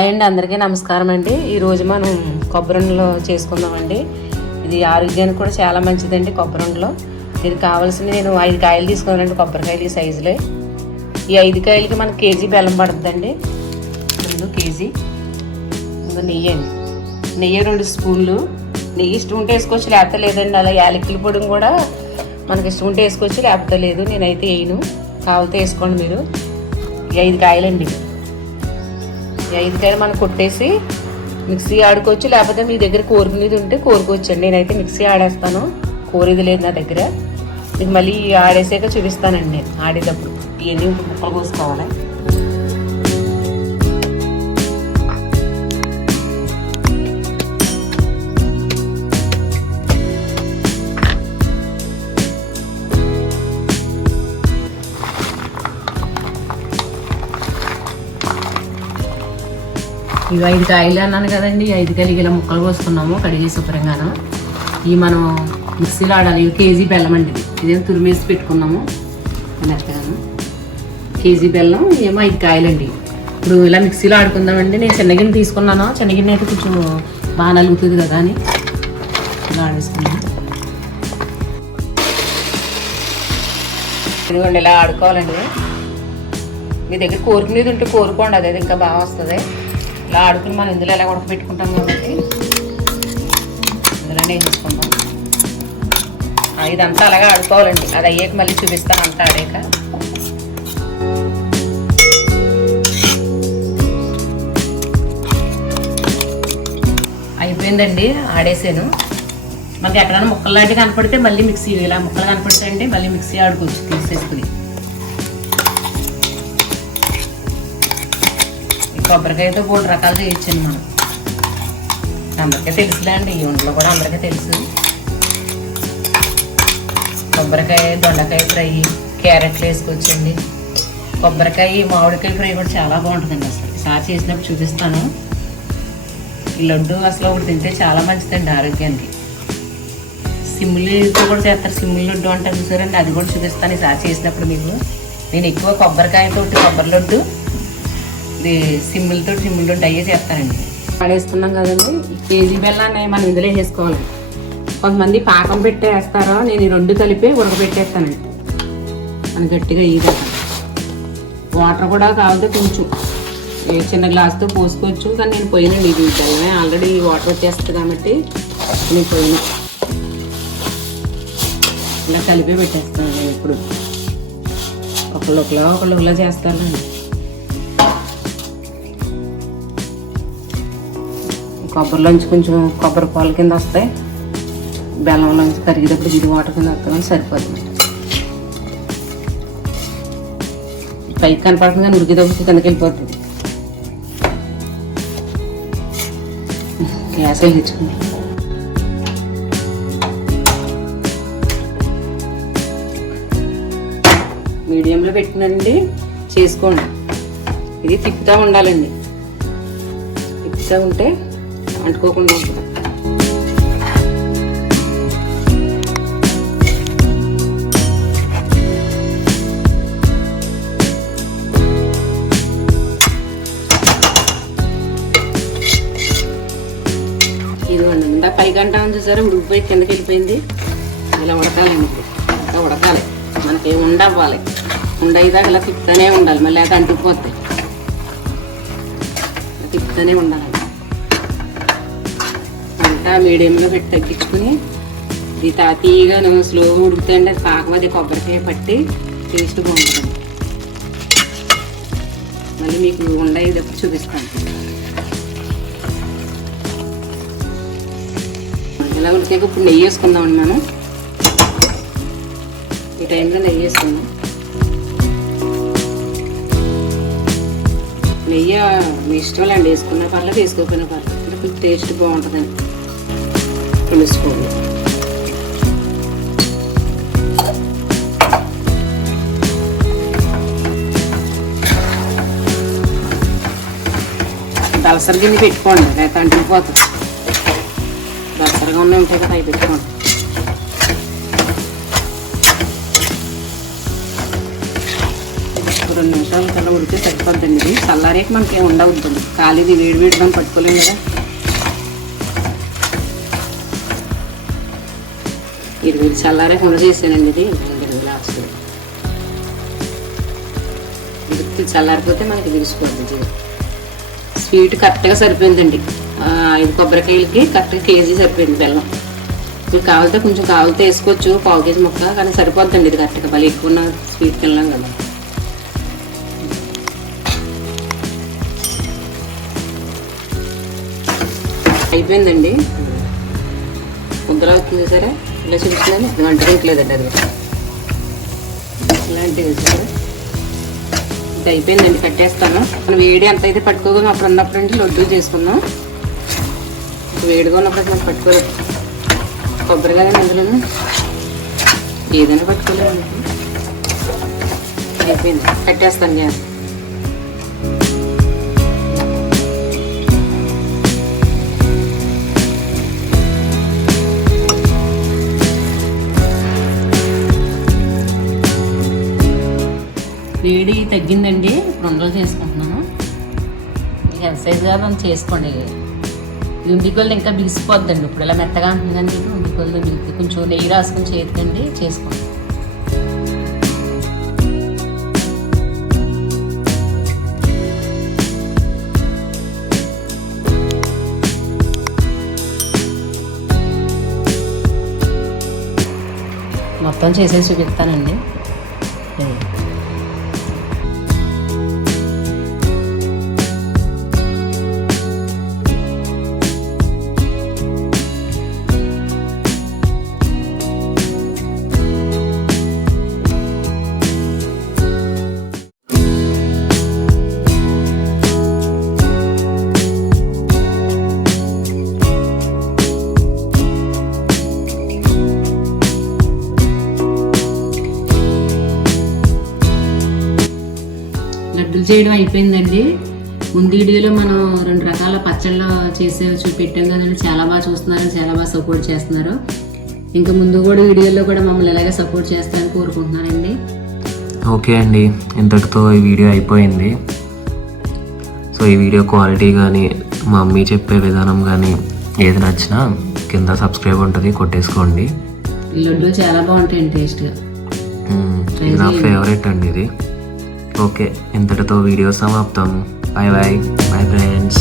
Hi అండి, అందరికీ నమస్కారం అండి. ఈరోజు మనం కొబ్బరిలో చేసుకుందామండి. ఇది ఆరోగ్యానికి కూడా చాలా మంచిదండి. కొబ్బరిలో దీనికి కావాల్సిన నేను 5 కాయలు తీసుకున్నానండి. కొబ్బరికాయలు ఈ సైజులో. ఈ 5 కాయలకి మనకు కేజీ బెల్లం పడుతుందండి. 2 కేజీ ఇంకా నెయ్యి అండి. నెయ్యి 2 స్పూన్లు. నెయ్యి ఇష్టం ఉంటే వేసుకోవచ్చు, లేకపోతే లేదండి. అలా యాలకుల పొడి కూడా మనకి ఇష్టం ఉంటే వేసుకోవచ్చు, లేకపోతే లేదు. నేనైతే వేయను, కావాలితే వేసుకోండి మీరు. ఈ 5 కాయలండి. ఈ 5 కాయలు మనం కొట్టేసి మిక్సీ ఆడుకోవచ్చు, లేకపోతే మీ దగ్గర కోరుకునేది ఉంటే కోరుకోవచ్చండి. నేనైతే మిక్సీ ఆడేస్తాను, కోరేది లేదు నా దగ్గర. మీకు మళ్ళీ ఆడేసాక చూపిస్తానండి. నేను ఆడేటప్పుడు ఇవన్నీ ముక్కలు కోసుకోవాలి. ఇవి 5 కాయలు అన్నాను కదండి. 5 కాయలు ఇలా ముక్కలు కోసుకున్నాము, కడిగి శుభ్రంగాను. ఇవి మనం మిక్సీలో ఆడాలి. ఇవి కేజీ బెల్లం అండి. ఇదేం తురిమేసి పెట్టుకున్నాము మెత్తగాను. కేజీ బెల్లం ఏమో 5 కాయలండి. ఇప్పుడు ఇలా మిక్సీలో ఆడుకుందామండి. నేను చిన్నగిన్నె తీసుకున్నాను. చిన్నగిన్నె అయితే కొంచెం బాగా నలుగుతుంది కదా అని ఇలా ఆడేసుకున్నాను. ఇదిగోండి, ఇలా ఆడుకోవాలండి. మీ దగ్గర కోరుకునేది ఉంటే కోరుకోండి, అదే ఇంకా బాగా వస్తుంది. ఇలా ఆడుకుని మనం ఇందులో ఎలా ఉడకబెట్టుకుంటాం కాబట్టి ఇందులోనే వేసుకుంటాం. ఇదంతా అలాగే ఆడుకోవాలండి. అది అయ్యాక మళ్ళీ చూపిస్తాను, అంతా ఆడాక. అయిపోయిందండి, ఆడేసాను. మనకి ఎక్కడైనా ముక్కలు లాంటివి కనపడితే మళ్ళీ మిక్సీ, ఇలా ముక్కలు కనపడతాయండి, మళ్ళీ మిక్సీ ఆడుకోవచ్చు తీసేసుకుని. కొబ్బరికాయతో 3 రకాలు చేయొచ్చండి మనం. అందరికీ తెలుసులే అండి, ఈ వంటలో కూడా అందరికీ తెలుసు. కొబ్బరికాయ దొండకాయ ఫ్రై, క్యారెట్లు వేసుకోవచ్చండి. కొబ్బరికాయ మామిడికాయ ఫ్రై కూడా చాలా బాగుంటుందండి. అసలు ఈసారి చేసినప్పుడు చూపిస్తాను. ఈ లడ్డు అసలు ఒకటి తింటే చాలా మంచిదండి ఆరోగ్యానికి. సిమ్ములతో కూడా చేస్తారు, సిమ్ముల లడ్డు అంటే చూసారండి, అది కూడా చూపిస్తాను ఈసారి చేసినప్పుడు మీకు. నేను ఎక్కువ కొబ్బరికాయతో కొబ్బరి లడ్డు, ఇది సిమ్ముల లడ్డు అయ్యే చేస్తానండి. పడేస్తున్నాం కదండి. ఈ కేజీ బెల్లాన్ని మనం ఇందులో వేసుకోవాలి. కొంతమంది పాకం పెట్టి వేస్తారో, నేను ఈ 2 కలిపి ఉడకబెట్టేస్తానండి. మనం గట్టిగా ఈదా. వాటర్ కూడా కావాలంటే కొంచెం చిన్న గ్లాసుతో పోసుకోవచ్చు, కానీ నేను పోయినండి. ఇది బెల్లమే ఆల్రెడీ వాటర్ వచ్చేస్తుంది కాబట్టి నేను పోయిన ఇలా కలిపి పెట్టేస్తాను. నేను ఎప్పుడు ఒకళ్ళు చేస్తానండి. కొబ్బరిలోంచి కొంచెం కొబ్బరి పాలు కింద వస్తాయి, బెల్లంలోంచి కరిగేటప్పుడు ఇది వాటర్ కింద వస్తామని సరిపోతుంది. పైకి కనపడుతుంది కానీ ఉడికేటప్పుడు కిందకి వెళ్ళిపోతుంది. గ్యాస్ వెలిగించుకుంటాం. మీడియంలో పెట్టినండి చేసుకోండి. ఇది తిప్పుతూ ఉండాలండి, తిప్పుతూ ఉంటే అంటుకోకుండా ఉంటుంది. ఇదిగోండి, ఇందా 5 గంట చూసారా, ఉడికిపోయి కిందకి వెళ్ళిపోయింది. ఇలా ఉడకాలండి, ఇంకా ఉడకాలి. మనకి ఉండవ్వాలి. ఉండేదాకా ఇలా తిప్పుతూనే ఉండాలి, మళ్ళీ అది అంటుకుపోతాయి. తిప్పుతూనే ఉండాలి. అంతా మీడియంలో పెట్టి తగ్గించుకుని, ఇది తాతీగా స్లోగా ఉడుకుతాయండి. అది పాకమది కొబ్బరికాయ పట్టి టేస్ట్ బాగుంటుంది. మళ్ళీ మీకు ఉండేటప్పుడు చూపిస్తాను. ఇలా ఉడికాక ఇప్పుడు నెయ్యి వేసుకుందామండి. మనం ఈ టైంలో నెయ్యి వేసుకుందాం. నెయ్యి మీ ఇష్టం అండి, వేసుకున్న పర్లేదు వేసుకోకపోయినా పర్లేదు. కొంచెం టేస్ట్ బాగుంటుందండి. 2 స్పూన్లు దలసరి గిన్నె పెట్టుకోండి, లేకపోతే అంటుకుపోతుంది. దలసరిగా ఉన్నాయి ఉంటాయి కదా, అవి పెట్టుకోండి. 2 నిమిషాల కల్లా ఉడితే సరిపోద్దండి. ఇది చల్లారేక మనకి ఏమి ఉండవుతుంది, ఖాళీది వేడి మనం పట్టుకోలేము కదా. ఇది చల్లారేక ఉండ చేసానండి. ఇది లాస్ట్ ఉడికి చల్లారిపోతే మనకి తెలిసిపోతుంది. స్వీట్ కరెక్ట్గా సరిపోయిందండి. 5 కొబ్బరికాయలకి కరెక్ట్గా కేజీ సరిపోయింది బెల్లం. మీకు కావాలితే కొంచెం కావాలితే వేసుకోవచ్చు, 1/4 కేజీ ముక్క, కానీ సరిపోద్దండి ఇది కరెక్ట్గా. మళ్ళీ ఎక్కువ ఉన్న స్వీట్కి వెళ్ళాం కదా. అయిపోయిందండి. ముద్ర అవుతుంది సరే, ఇలా చూపించిందని అంటుకోవట్లేదండి. అది ఇలాంటివి సరే ఇది అయిపోయిందండి. కట్టేస్తాను. మనం వేడి ఎంత అయితే పట్టుకోగలం అప్పుడు ఉన్నప్పుడు అంటే లడ్డూలు చేసుకుందాం. వేడిగా ఉన్నప్పుడు మనం పట్టుకోలేదు. కొబ్బరి కదా అందులోనూ ఏదైనా పట్టుకోలేదు. అయిపోయింది, కట్టేస్తాను గ్యాస్. వేడి తగ్గిందండి. ఇప్పుడు ఉండలు చేసుకుంటున్నాను. ఎక్సర్సైజ్ కాదు మనం చేసుకోండి. ఇది ఉండికొల్లు ఇంకా బిగిసిపోద్దండి. ఇప్పుడు ఇలా మెత్తగా ఉంటుందని చెప్పి ఉండికొల్లు బిగిసి కొంచెం నెయ్యి రాసుకొని చేతికండి చేసుకోండి. మొత్తం చేసేసి చూపిస్తానండి. లడ్డూలు చేయడం అయిపోయిందండి. ముందు వీడియోలో మనం 2 రకాల పచ్చళ్ళు చేసే చూపెట్టాం కదండి. చాలా బాగా చూస్తున్నారు, చాలా బాగా సపోర్ట్ చేస్తున్నారు. ఇంకా ముందు కూడా వీడియోలో కూడా మమ్మల్ని ఇలాగే సపోర్ట్ చేస్తారని కోరుకుంటున్నానండి. ఓకే అండి, ఇంతటితో ఈ వీడియో అయిపోయింది. సో ఈ వీడియో క్వాలిటీ కానీ మా మమ్మీ చెప్పే విధానం కానీ ఏది నచ్చినా కింద సబ్స్క్రైబ్ ఉంటుంది, కొట్టేసుకోండి. ఈ లడ్డూలు చాలా బాగుంటాయండి టేస్ట్గా. ఇది నా ఫేవరెట్ అండి ఇది. ఓకే, ఇంతటితో వీడియో సమాప్తం. Bye bye. Bye friends.